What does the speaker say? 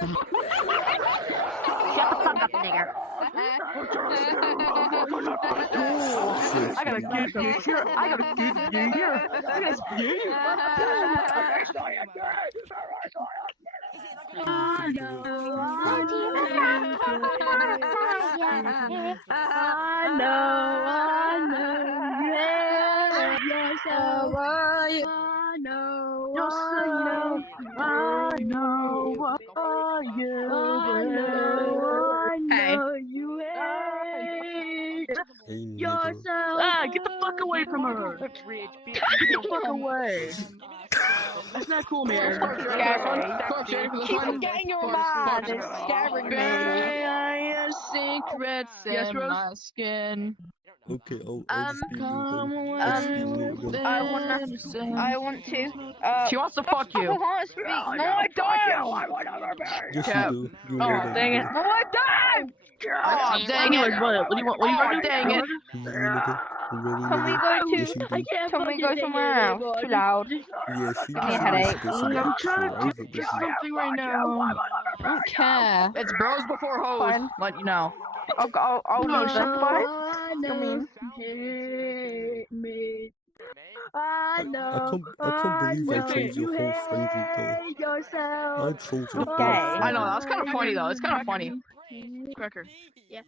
Shut the fuck up, nigger. I gotta get you here. I gotta get you here. I gotta get you. I know. Yeah. Yes, how are you? I know. I know. What are you? I know you hate yourself. Ah, get the fuck away from her. Get the fuck away. That's not cool, man. Keep forgetting your mind and stabbing me. I secrets Yes, in Rose? my skin. Okay, I'll just be Come new then. I'll just be new then. I want to. She wants to fuck you. I want to speak. No, I don't. Yes, Yeah. you do. You Oh, know that. dang it. No, I don't. Oh, dang it. What do you want? What do you want to do? Dang it. You nigga. You ready, Can we nigga? go Yes, to? you do. Can we go somewhere else? Too loud. Yeah, see, Give me a this headache. is basically I'm trying to private, do basically. something right now. I don't care. It's bros before hoes. Fine. Let you know. I'll leave them. Bye. I know you hate me. I know. I can't believe I know chose your you whole friend group though. hate yourself. I chose your whole Okay. friend I know, group. that's kind of funny though. It's kind of funny. Cracker. Yeah.